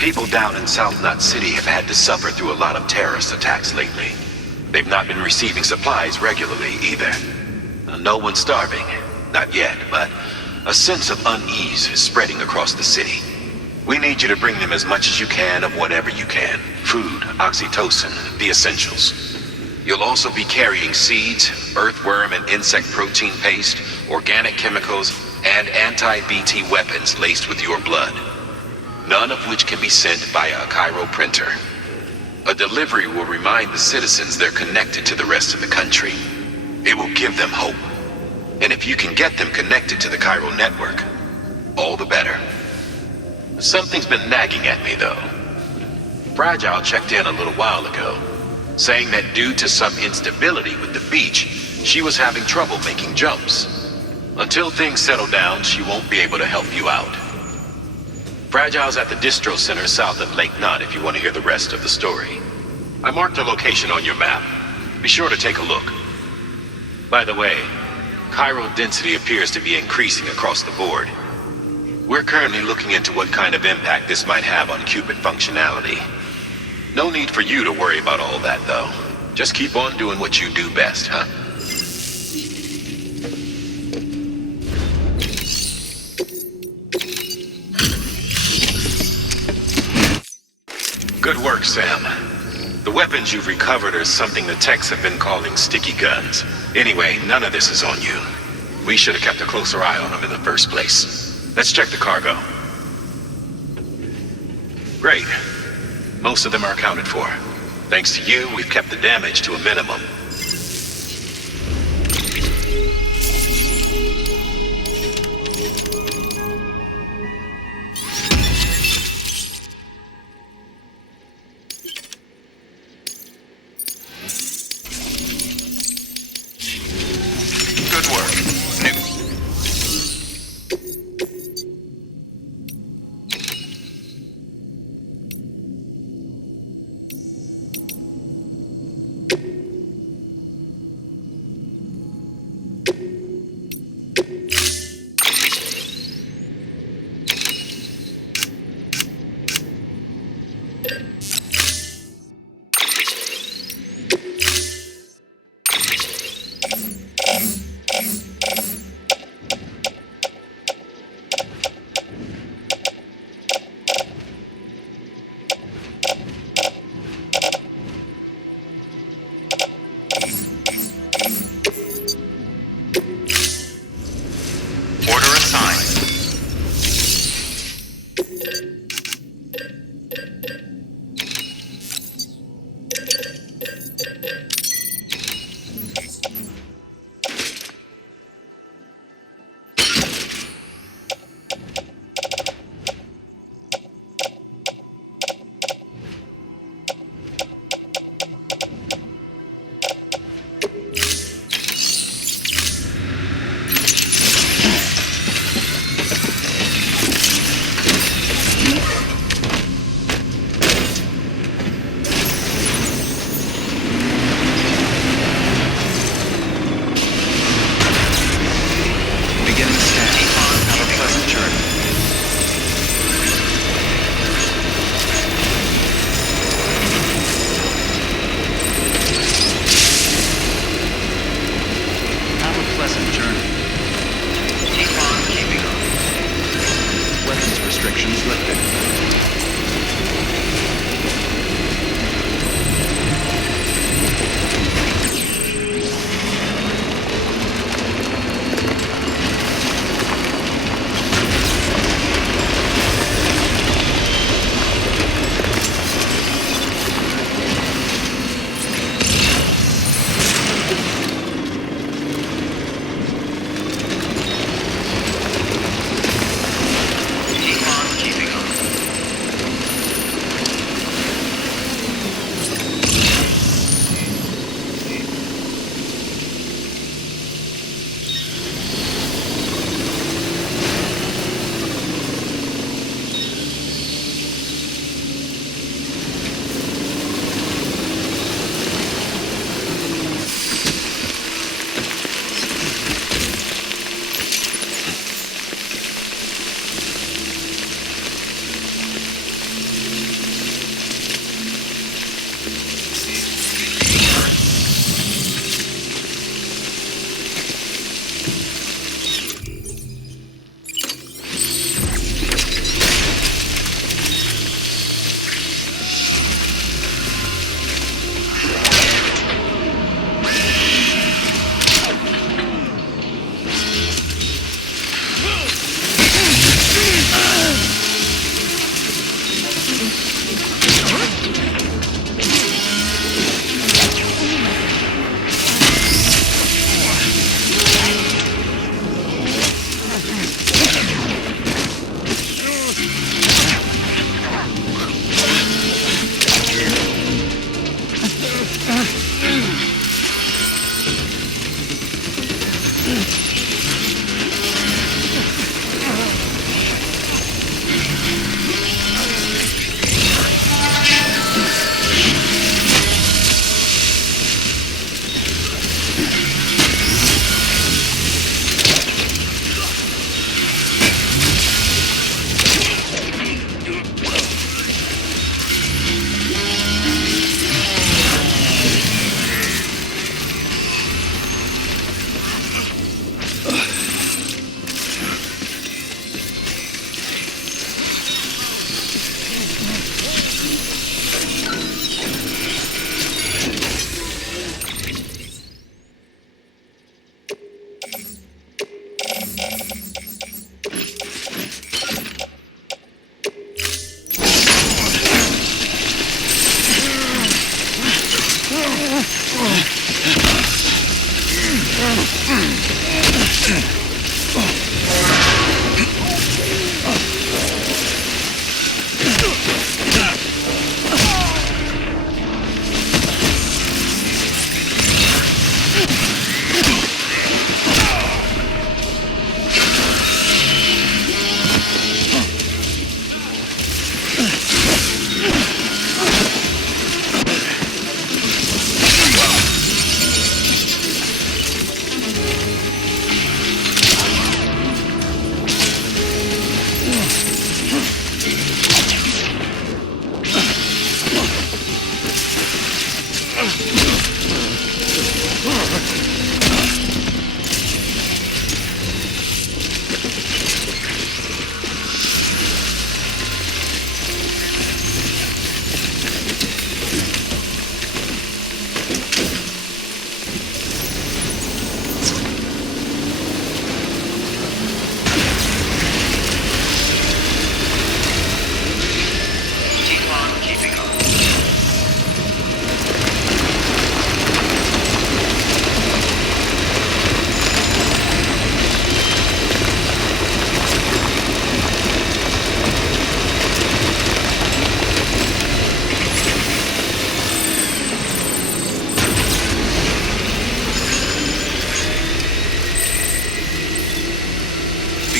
people down in South Knot City have had to suffer through a lot of terrorist attacks lately. They've not been receiving supplies regularly either. No one's starving, not yet, but a sense of unease is spreading across the city. We need you to bring them as much as you can of whatever you can. Food, oxytocin, the essentials. You'll also be carrying seeds, earthworm and insect protein paste, organic chemicals, and anti-BT weapons laced with your blood. None of which can be sent via a Cairo printer. A delivery will remind the citizens they're connected to the rest of the country. It will give them hope. And if you can get them connected to the Cairo network, all the better. Something's been nagging at me, though. Fragile checked in a little while ago, saying that due to some instability with the beach, she was having trouble making jumps. Until things settle down, she won't be able to help you out. Fragile's at the distro center south of Lake Knot if you want to hear the rest of the story. I marked her location on your map. Be sure to take a look. By the way, chiral density appears to be increasing across the board. We're currently looking into what kind of impact this might have on qubit functionality. No need for you to worry about all that, though. Just keep on doing what you do best, huh? Good work, Sam. The weapons you've recovered are something the techs have been calling sticky guns. Anyway, none of this is on you. We should have kept a closer eye on them in the first place. Let's check the cargo. Great. Most of them are accounted for. Thanks to you, we've kept the damage to a minimum. Good work.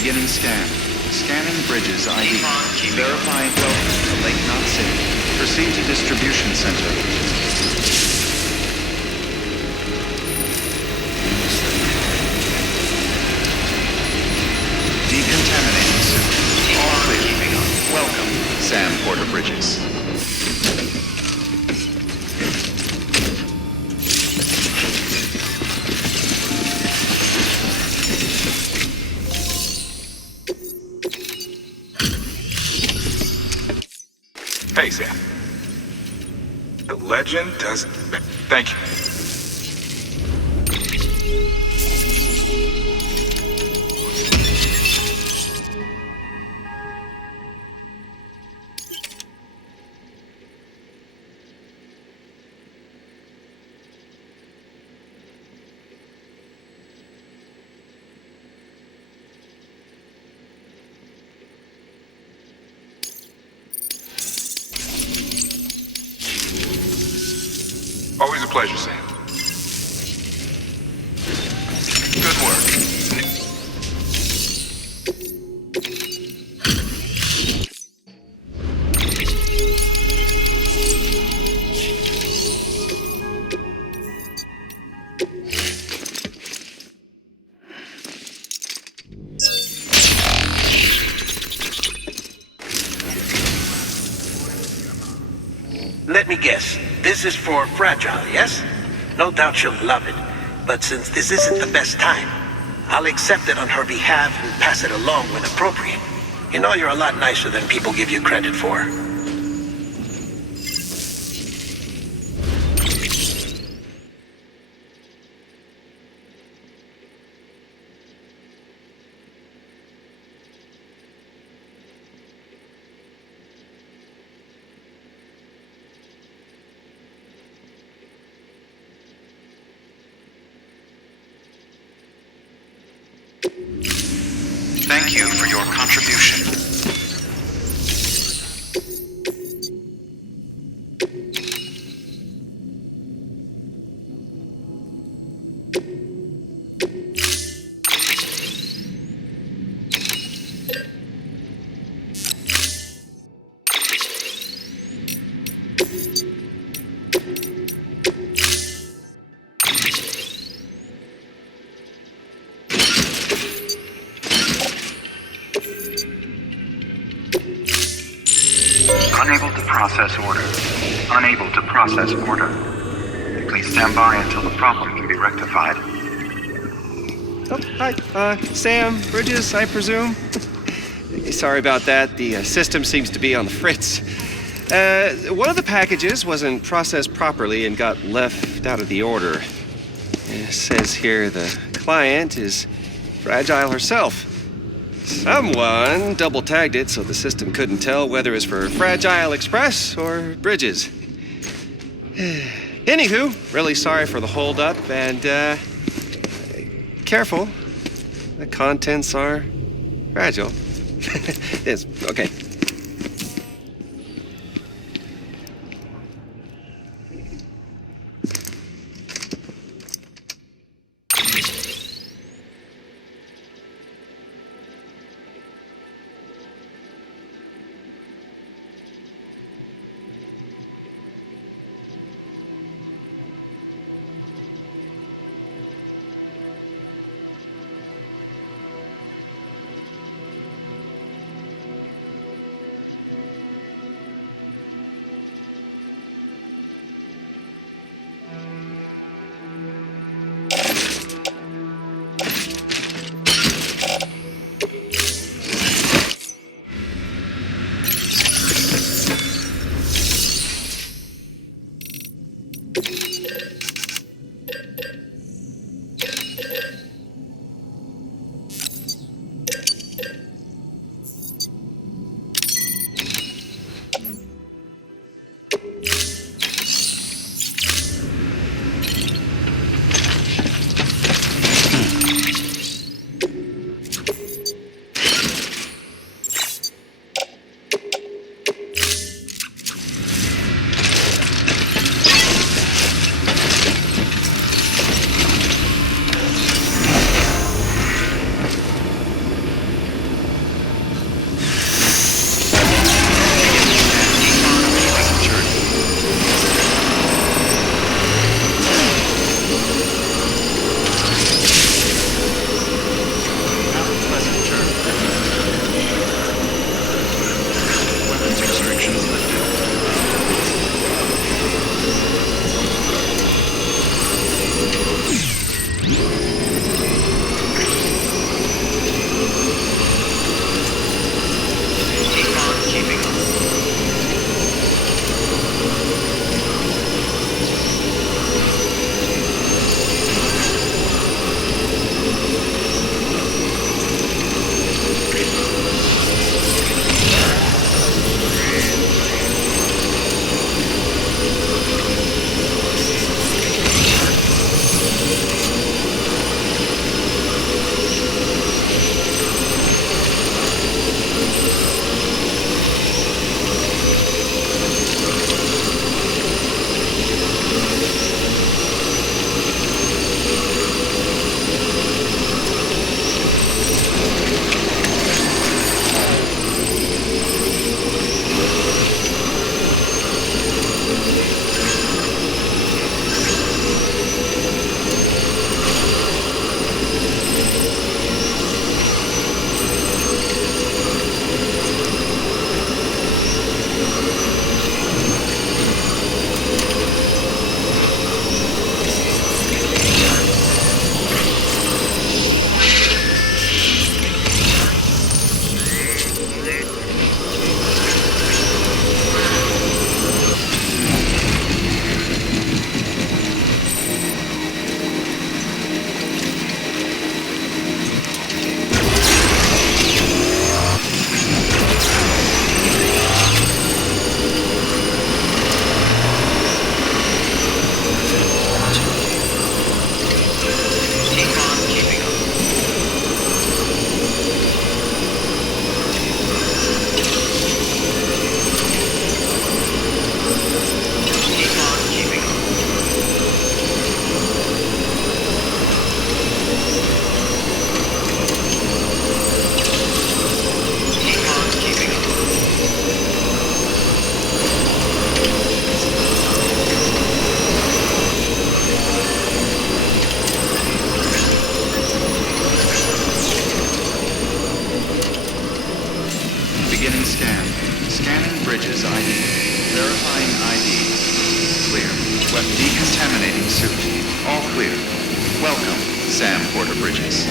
Beginning scan. Scanning bridges ID. Verifying welcome to Lake Knot City. Proceed to distribution center. Decontaminating soon. All clear. Welcome, Sam Porter Bridges. Hey, Sam. The legend does... Thank you. Always a pleasure, Sam. Good work. Let me guess. This is for Fragile, yes? No doubt she'll love it. But since this isn't the best time, I'll accept it on her behalf and pass it along when appropriate. You know you're a lot nicer than people give you credit for. Thank you for your contribution. Unable to process order. Unable to process order. Please stand by until the problem can be rectified. Oh, hi. Sam, Bridges, I presume? Sorry about that. The system seems to be on the fritz. One of the packages wasn't processed properly and got left out of the order. It says here the client is Fragile herself. Someone double-tagged it so the system couldn't tell whether it was for Fragile Express or Bridges. Anywho, really sorry for the hold-up, and, careful. The contents are fragile. Yes, okay. scan. Scanning bridges ID. Verifying ID. Clear. Decontaminating suit. All clear. Welcome, Sam Porter Bridges.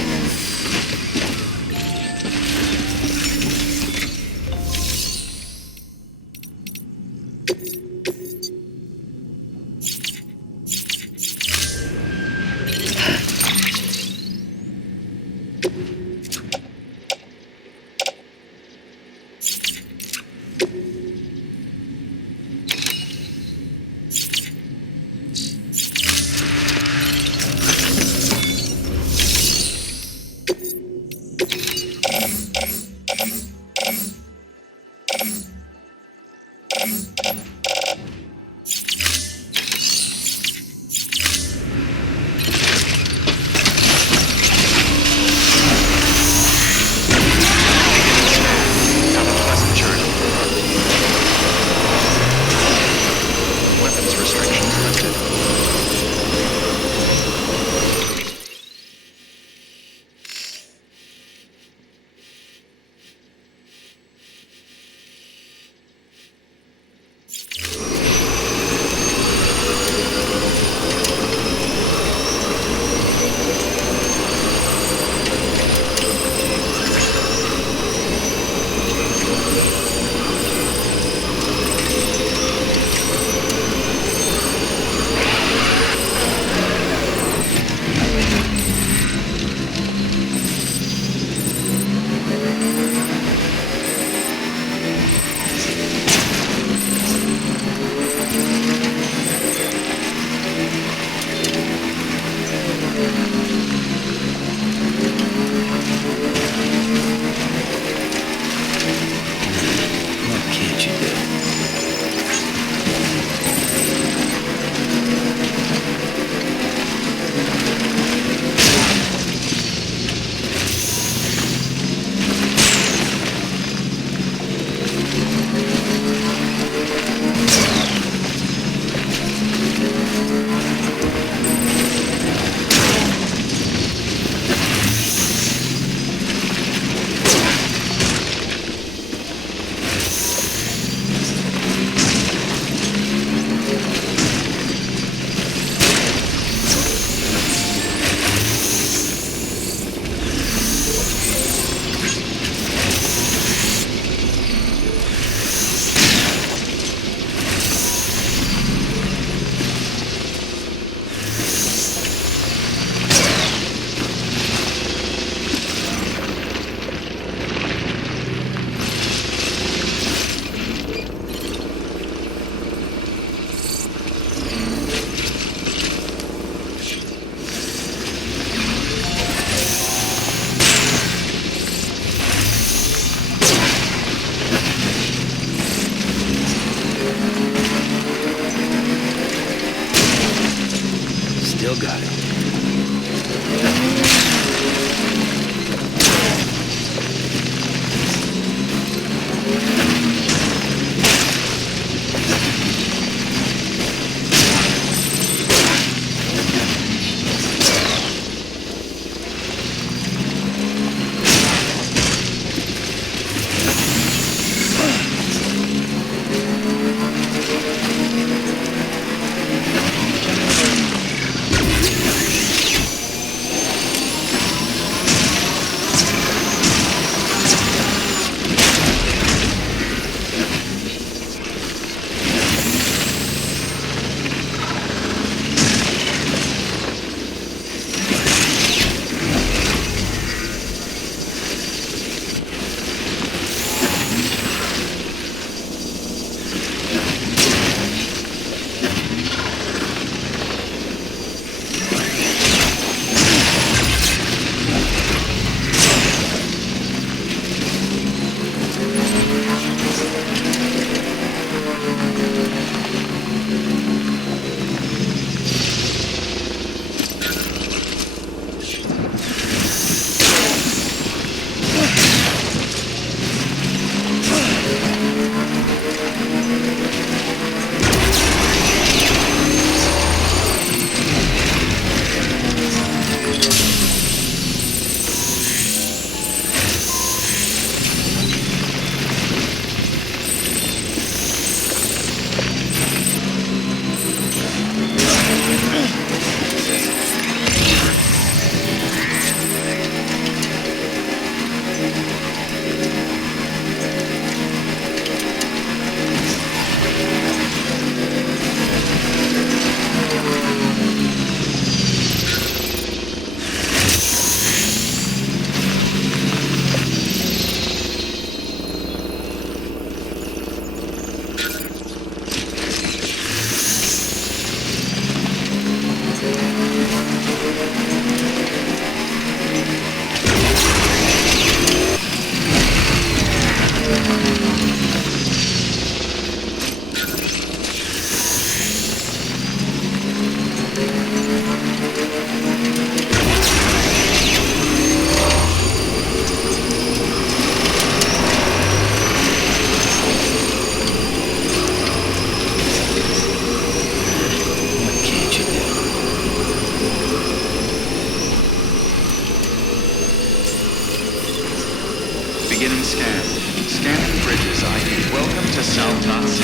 Beginning scan. Scanning bridges ID. Welcome to South Nazi.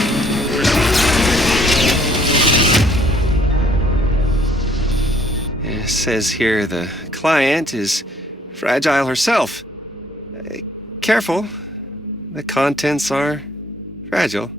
It says here the client is fragile herself. Careful. The contents are fragile.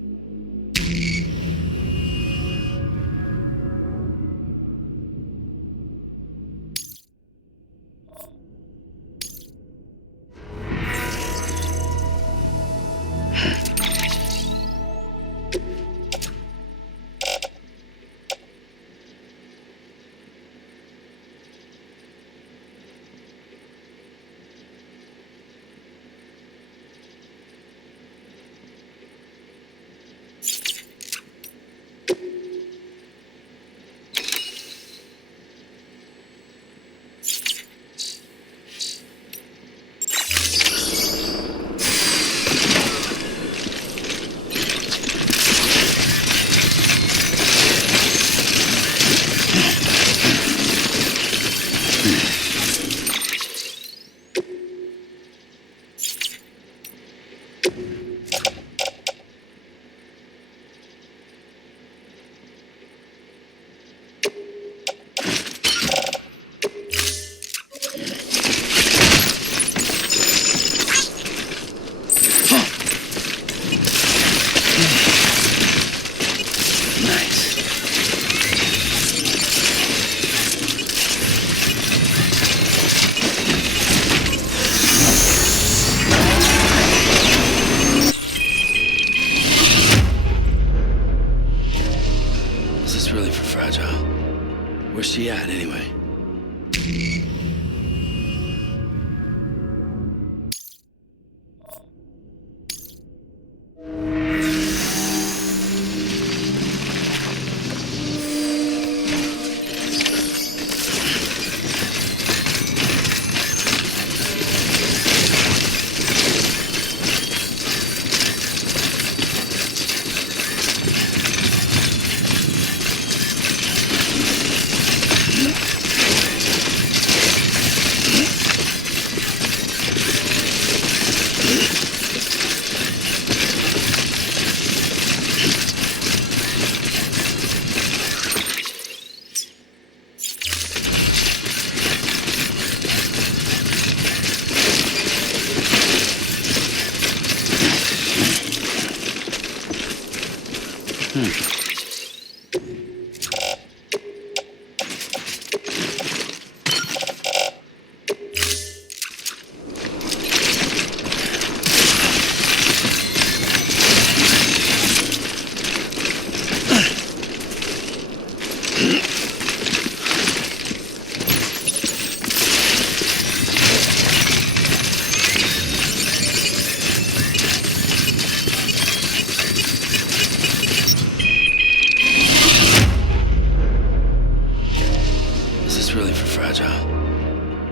Where's she at, anyway?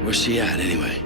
Where's she at, anyway?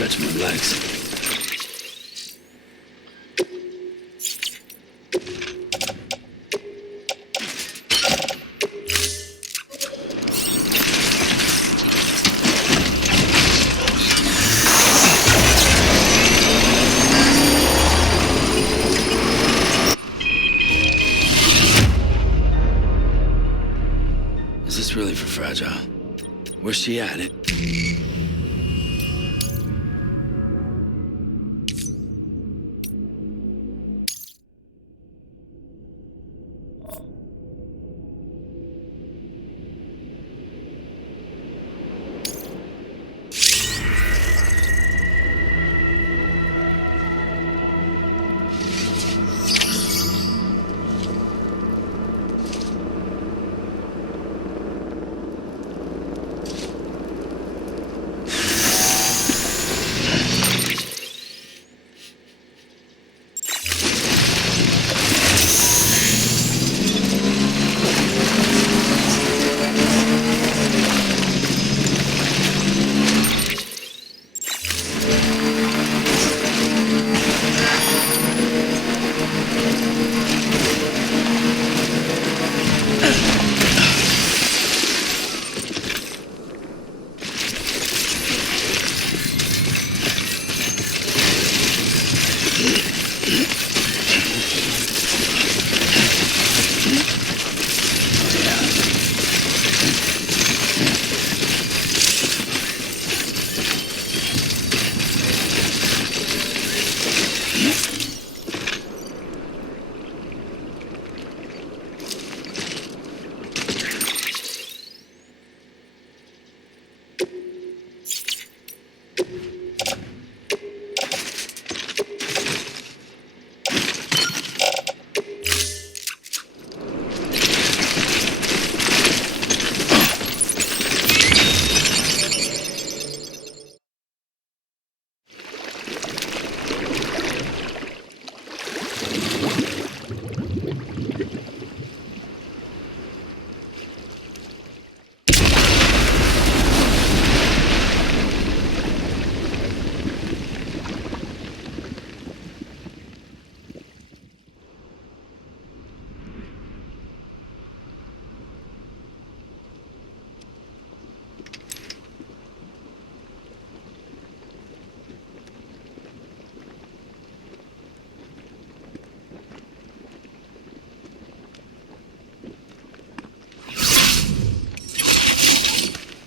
Stretch my legs. Is this really for Fragile? Where's she at?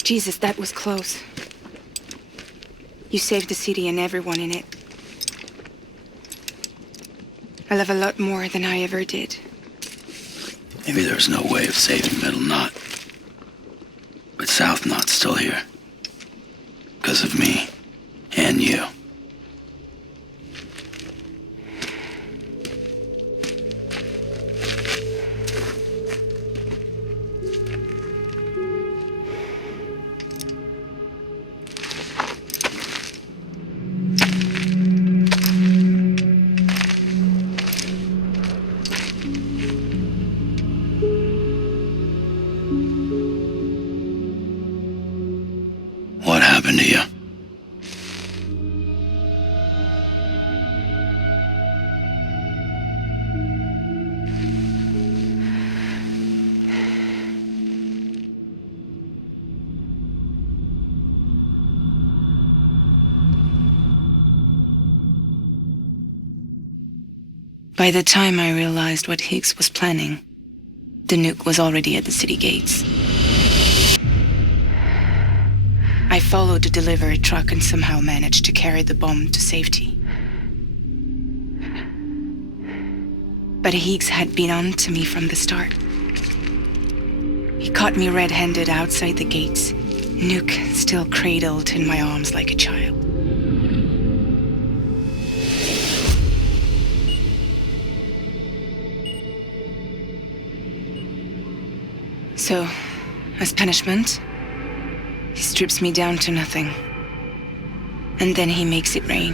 Jesus, that was close. You saved the city and everyone in it. I love a lot more than I ever did. Maybe there's no way of saving Middle Knot. But South Knot's still here. Because of me. And you. What happened to you? By the time I realized what Higgs was planning, the nuke was already at the city gates. I followed the delivery truck and somehow managed to carry the bomb to safety. But Higgs had been on to me from the start. He caught me red-handed outside the gates, nuke still cradled in my arms like a child. So, as punishment, he strips me down to nothing. And then he makes it rain.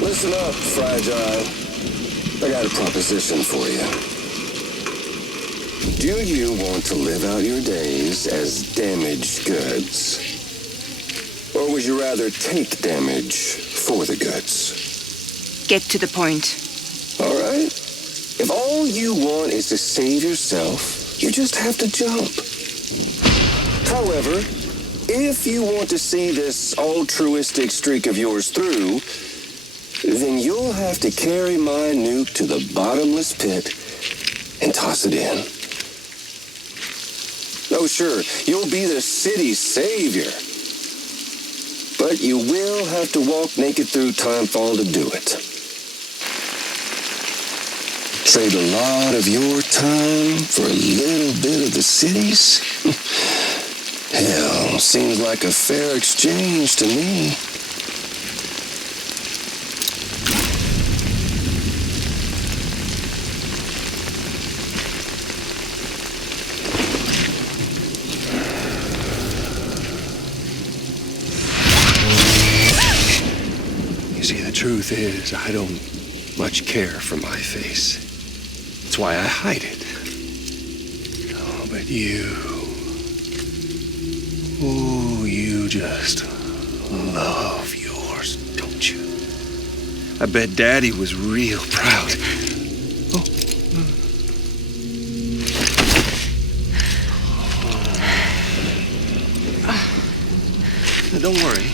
Listen up, Fragile. I got a proposition for you. Do you want to live out your days as damaged goods? Or would you rather take damage for the goods? Get to the point. All right. If all you want is to save yourself, you just have to jump. However, if you want to see this altruistic streak of yours through, then you'll have to carry my nuke to the bottomless pit and toss it in. Oh, sure, you'll be the city's savior. But you will have to walk naked through Timefall to do it. Trade a lot of your time for a little bit of the city's? Hell, seems like a fair exchange to me. You see, the truth is, I don't much care for my face. That's why I hide it. Oh, but you... Oh, you just love yours, don't you? I bet Daddy was real proud. Oh. Now, don't worry.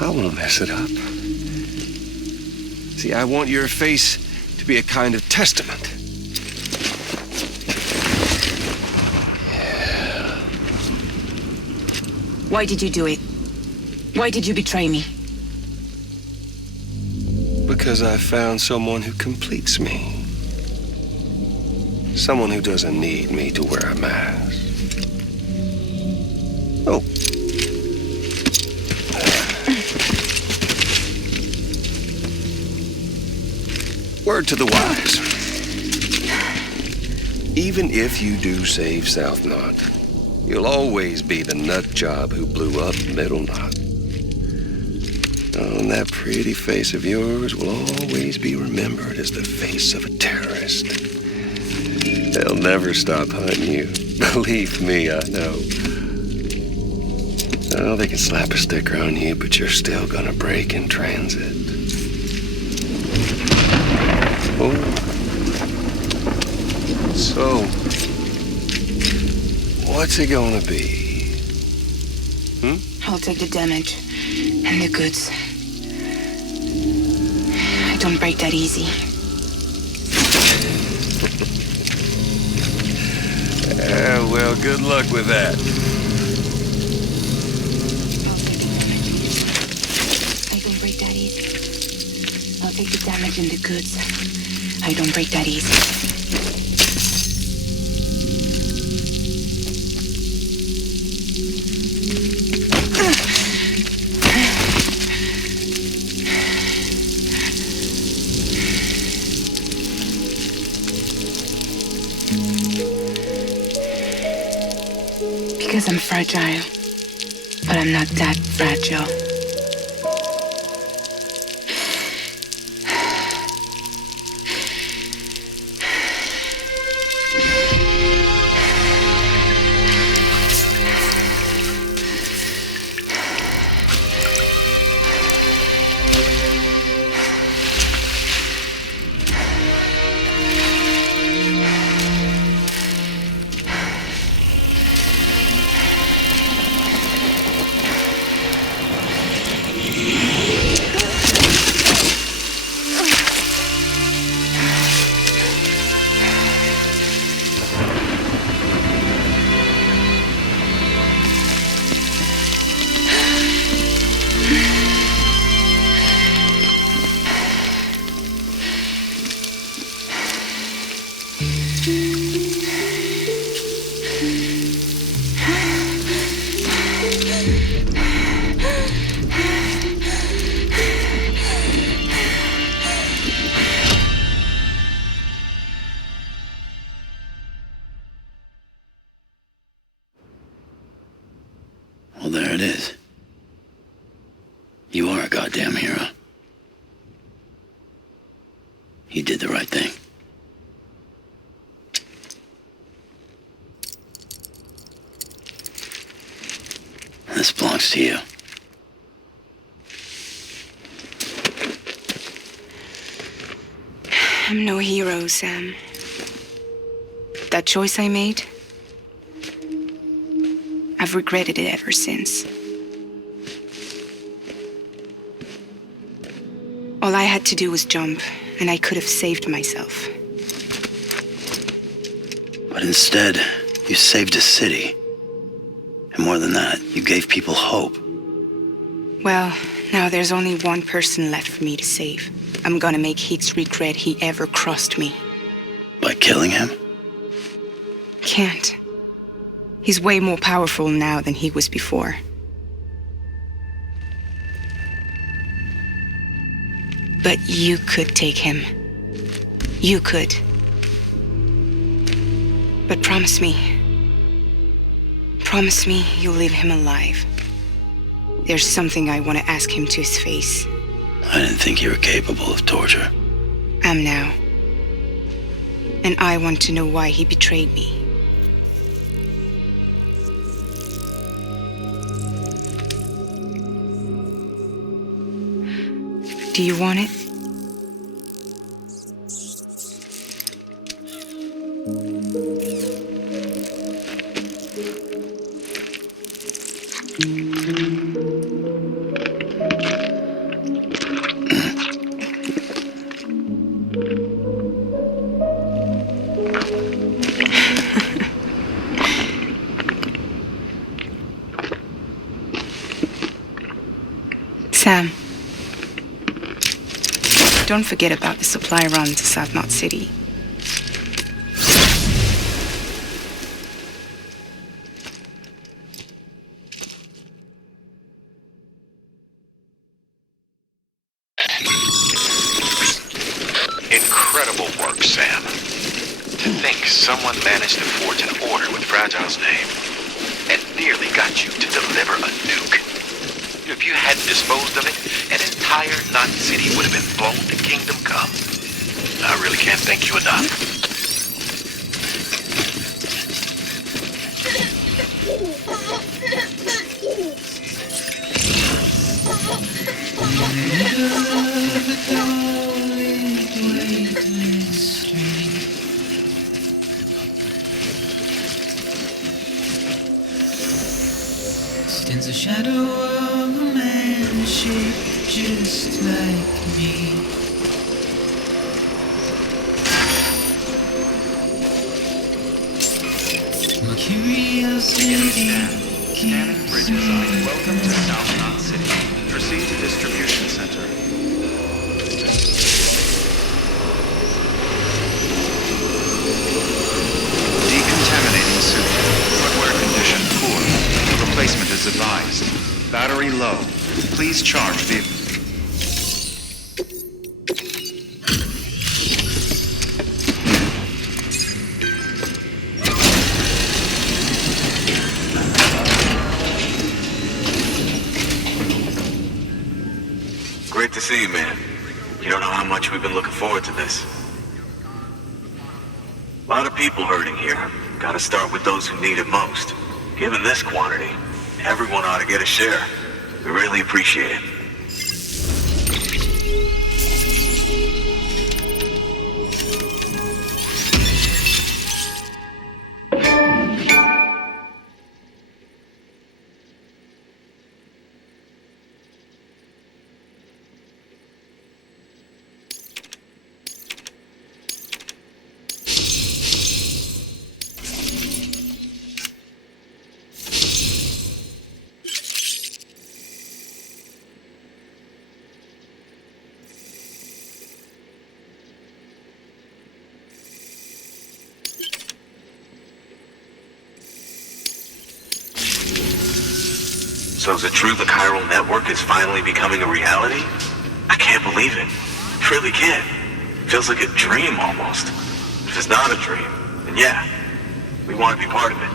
I won't mess it up. See, I want your face to be a kind of testament. Why did you do it? Why did you betray me? Because I found someone who completes me. Someone who doesn't need me to wear a mask. Oh. Word to the wise. Even if you do save South Knot, you'll always be the nut job who blew up Middle Knot. Oh, and that pretty face of yours will always be remembered as the face of a terrorist. They'll never stop hunting you. Believe me, I know. Oh, they can slap a sticker on you, but you're still gonna break in transit. Oh. So, what's it gonna be? I'll take the damage and the goods. I don't break that easy. Well, good luck with that. I don't break that easy. I'll take the damage and the goods. I don't break that easy. Because I'm fragile, but I'm not that fragile. Well, there it is. You are a goddamn hero. You did the right thing. This belongs to you. I'm no hero, Sam. That choice I made, I've regretted it ever since. All I had to do was jump, and I could have saved myself. But instead, you saved a city. And more than that, you gave people hope. Well, now there's only one person left for me to save. I'm gonna make Higgs regret he ever crossed me. By killing him? Can't. He's way more powerful now than he was before. But you could take him. You could. But promise me you'll leave him alive. There's something I want to ask him to his face. I didn't think you were capable of torture. Am now. And I want to know why he betrayed me. Do you want it? Sam, don't forget about the supply run to South Knot City. Incredible work, Sam. To think someone managed to forge an order with Fragile's name and nearly got you to deliver a nuke. If you hadn't disposed of it, an entire Knot City would have been blown to Kingdom Come. I really can't thank you enough. Stands a shadow of a man shaped just like me. My curiosity Scanning bridges. Welcome to South Knot City. Proceed to distribution center. Decontaminating suit. Footwear condition poor. Replacement is advised. Battery low. Please charge vehicle. Great to see you, man. You don't know how much we've been looking forward to this. A lot of people hurting here. Gotta start with those who need it most. Given this quantity, everyone ought to get a share. We really appreciate it. So is it true the chiral network is finally becoming a reality? I can't believe it. Really can't. Feels like a dream almost. If it's not a dream, then yeah, we want to be part of it.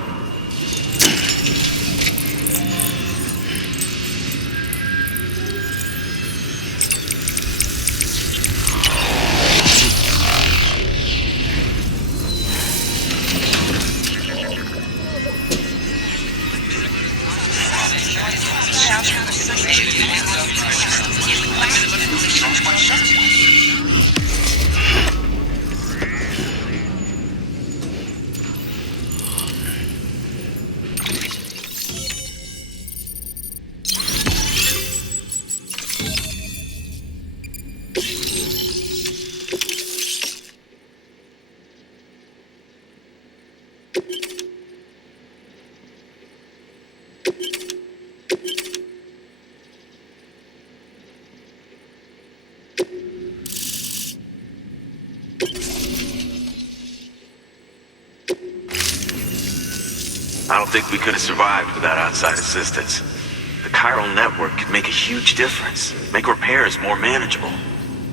think we could have survived without outside assistance. The chiral network could make a huge difference, make repairs more manageable.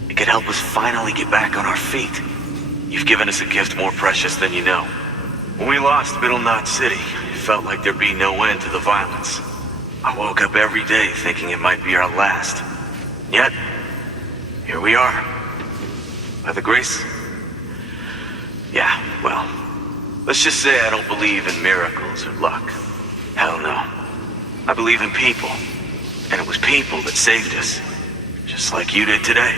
It could help us finally get back on our feet. You've given us a gift more precious than you know. When we lost Middle Knot City, it felt like there'd be no end to the violence. I woke up every day thinking it might be our last. Yet, here we are. By the grace... Yeah, well, let's just say I don't believe in miracles or luck. Hell no. I believe in people. And it was people that saved us. Just like you did today.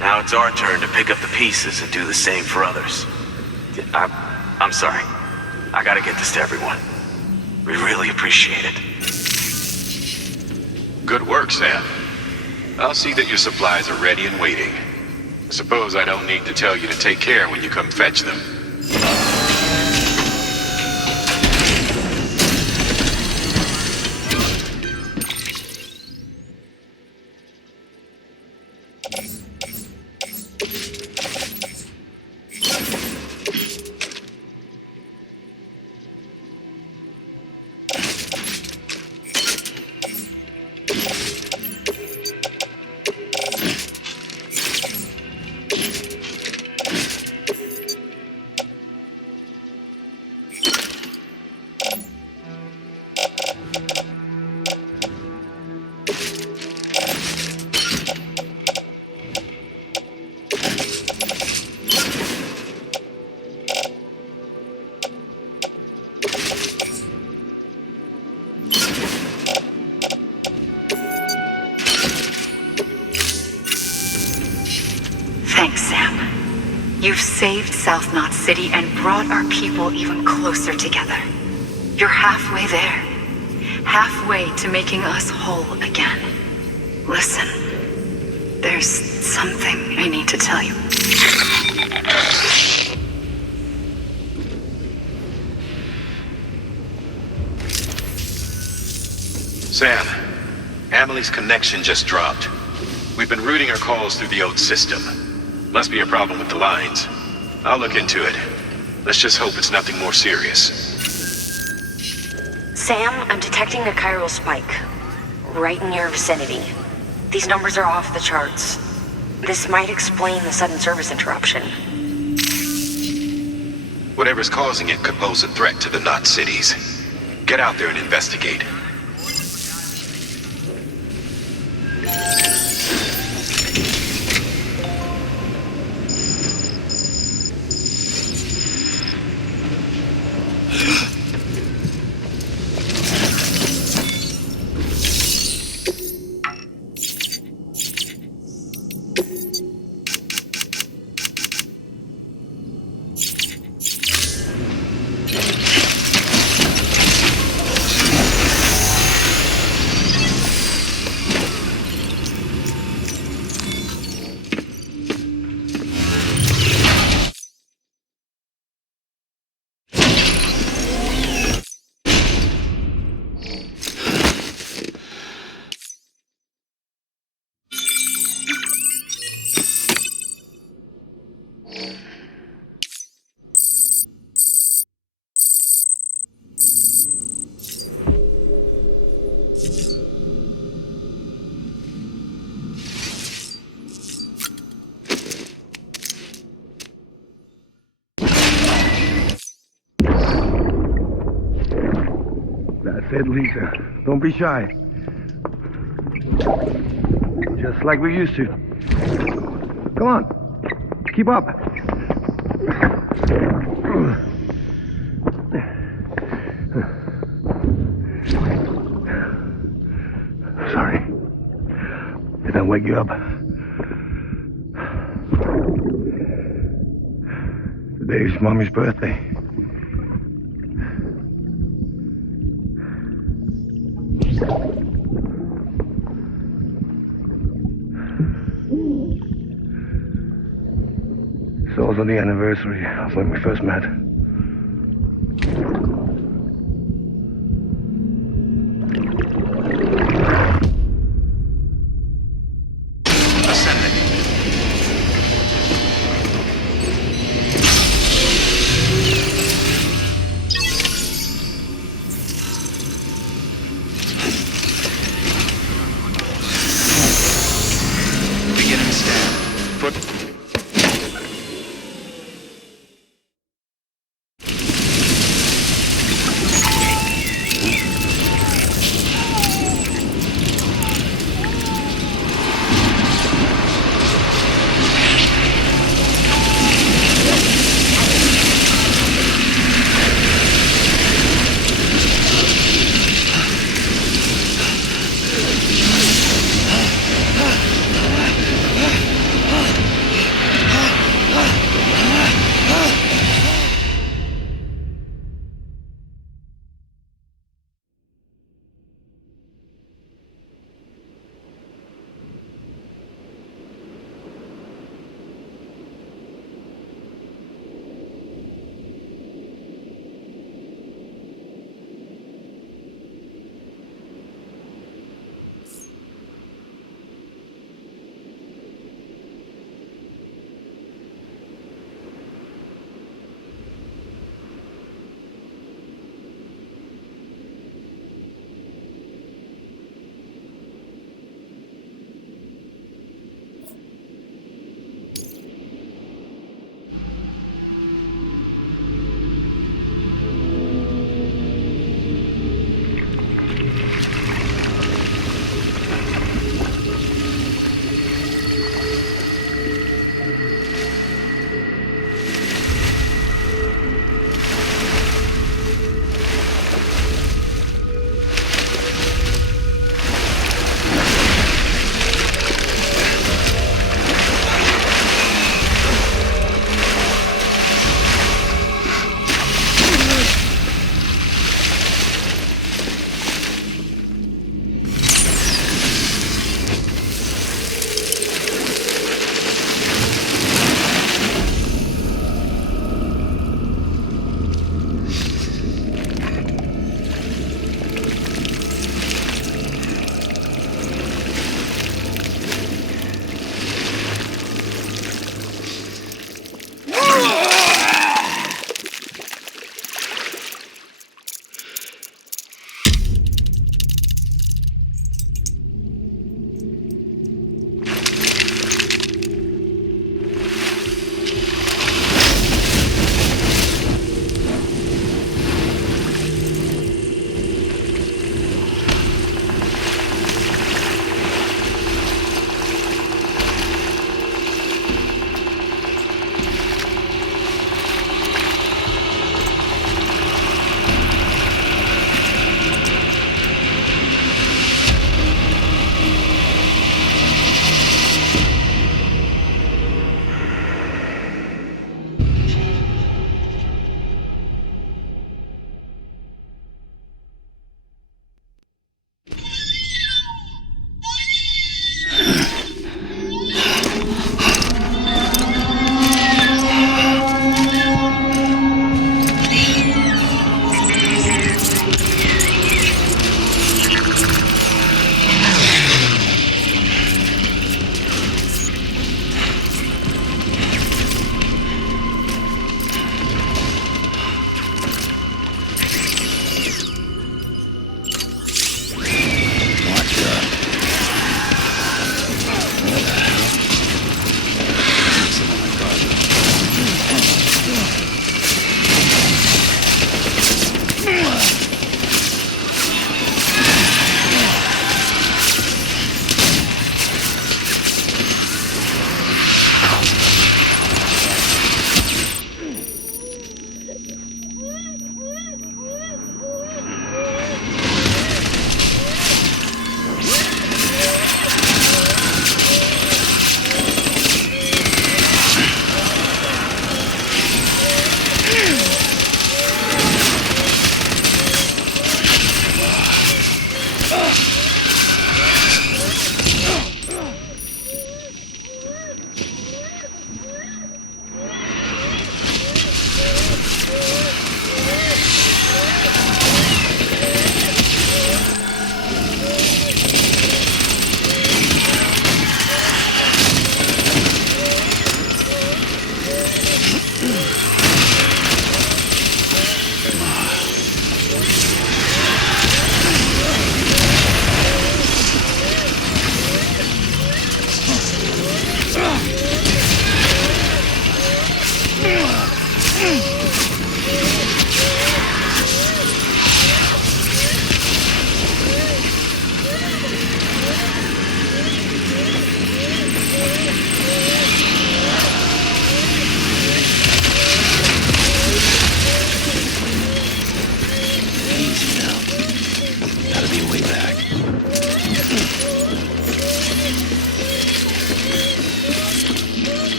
Now it's our turn to pick up the pieces and do the same for others. I'm sorry. I gotta get this to everyone. We really appreciate it. Good work, Sam. I'll see that your supplies are ready and waiting. Suppose I don't need to tell you to take care when you come fetch them. Thanks, Sam. You've saved South Knot City and brought our people even closer together. You're halfway there. Halfway to making us whole again. Listen, there's something I need to tell you. Sam, Amelie's connection just dropped. We've been routing her calls through the old system. Must be a problem with the lines. I'll look into it. Let's just hope it's nothing more serious. Sam, I'm detecting a chiral spike. Right in your vicinity. These numbers are off the charts. This might explain the sudden service interruption. Whatever's causing it could pose a threat to the Knot cities. Get out there and investigate. That's it, Lisa. Don't be shy. Just like we used to. Come on. Keep up. Sorry. Did I wake you up? Today's Mommy's birthday. It's also the anniversary of when we first met. foot.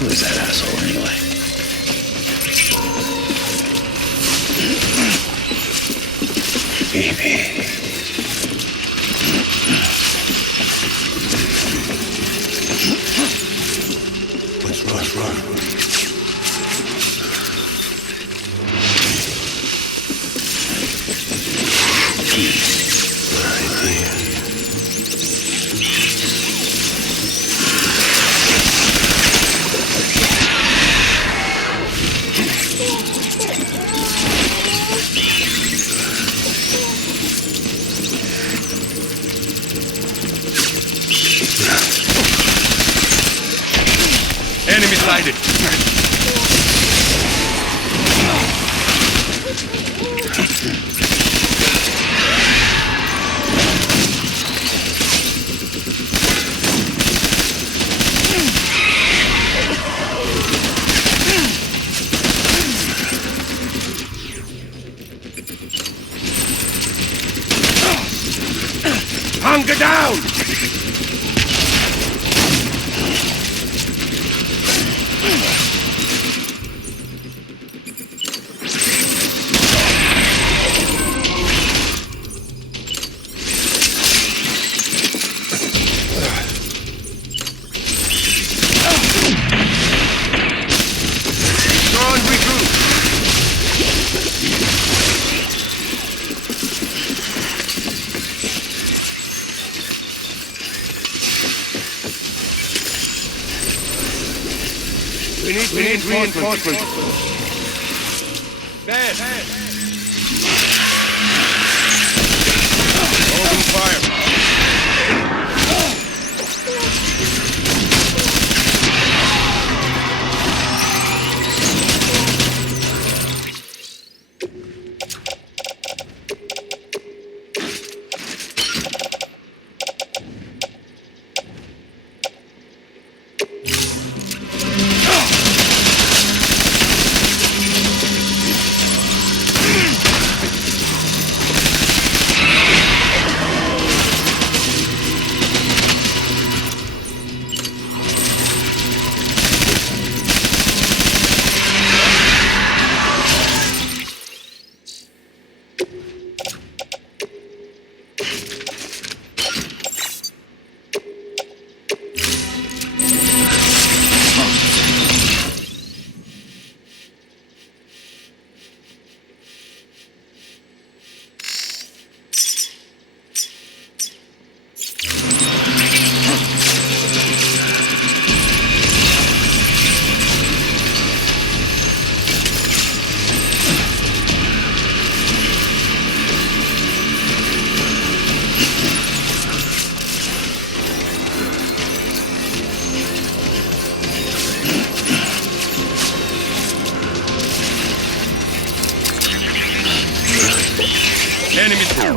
Who is that asshole anyway? Baby. Let's run. Enemy sighted. Hunker down! We need reinforcements. Bad. Open fire. Enemy through.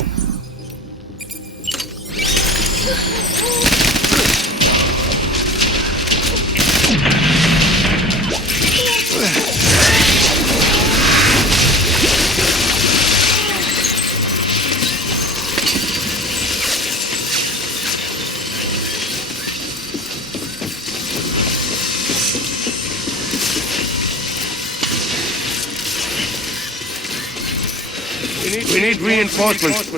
We need reinforcements.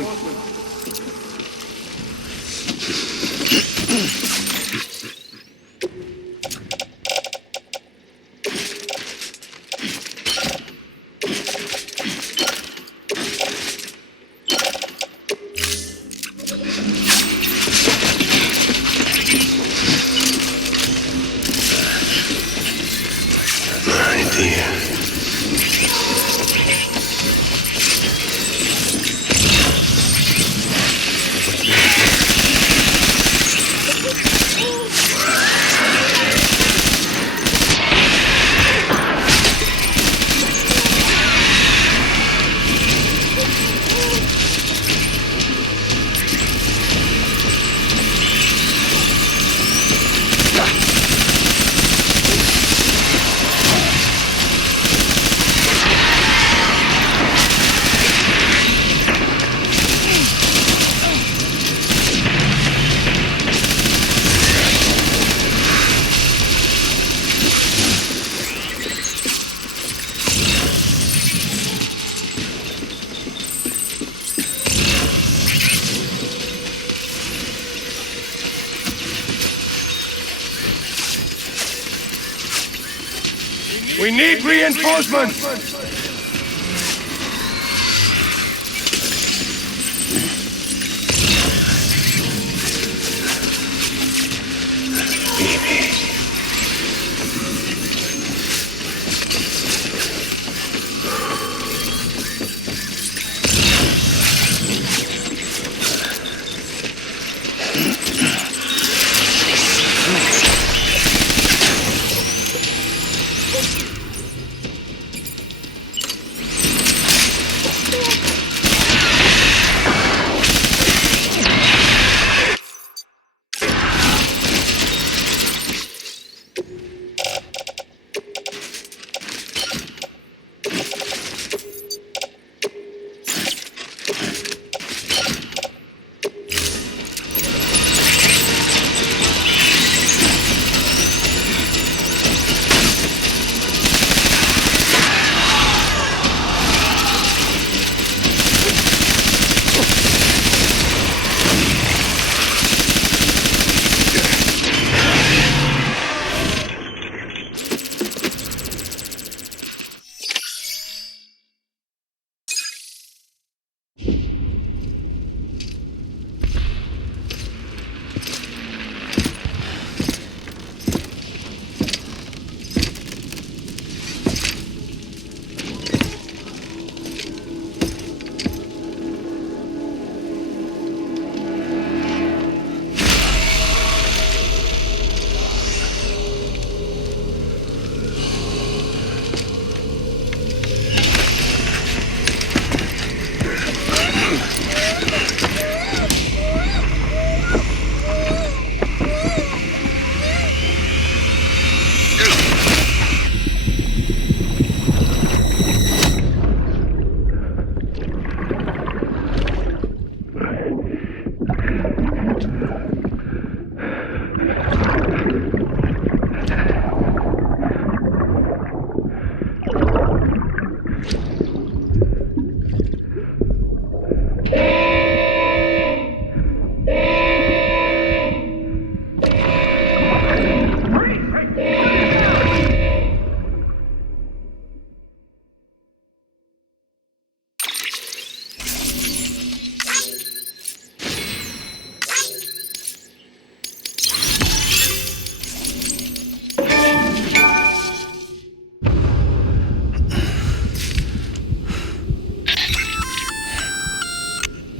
We need reinforcements!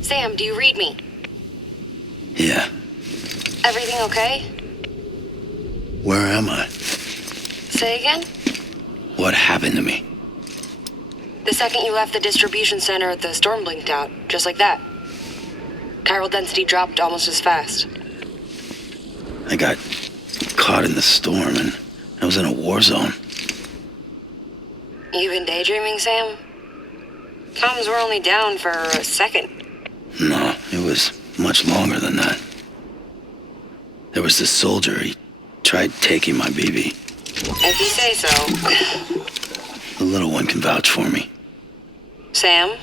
Sam, do you read me? Yeah. Everything okay? Where am I? Say again? What happened to me? The second you left the distribution center, the storm blinked out, just like that. Chiral density dropped almost as fast. I got caught in the storm and I was in a war zone. You been daydreaming, Sam? Comms were only down for a second. No, it was much longer than that. There was this soldier, he tried taking my BB. If you say so. The little one can vouch for me. Sam?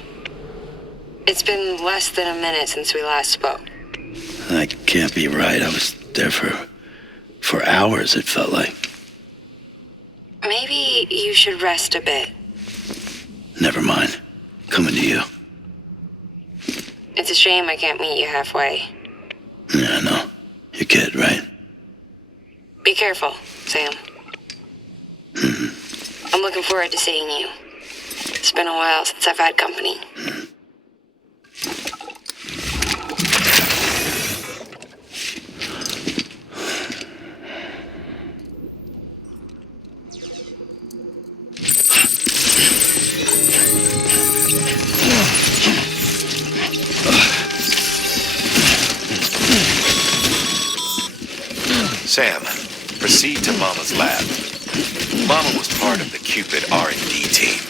It's been less than a minute since we last spoke. That can't be right. I was there for hours, it felt like. Maybe you should rest a bit. Never mind. Coming to you. It's a shame I can't meet you halfway. Yeah, I know. Your kid, right? Be careful, Sam. I'm looking forward to seeing you. It's been a while since I've had company. Sam, proceed to Mama's lab. Mama was part of the Cupid R&D team.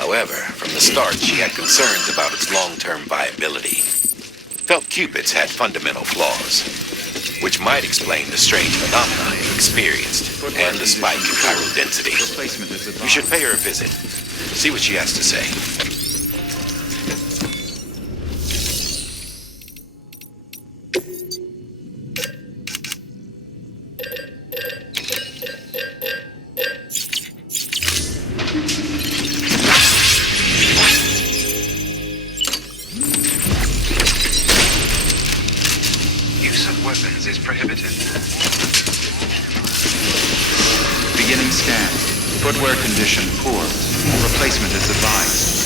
However, from the start, she had concerns about its long-term viability. Felt Cupids had fundamental flaws, which might explain the strange phenomena it experienced and the spike in chiral density. You should pay her a visit. See what she has to say. use is prohibited. Beginning scan. Footwear condition poor. Replacement is advised.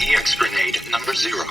EX grenade number 0.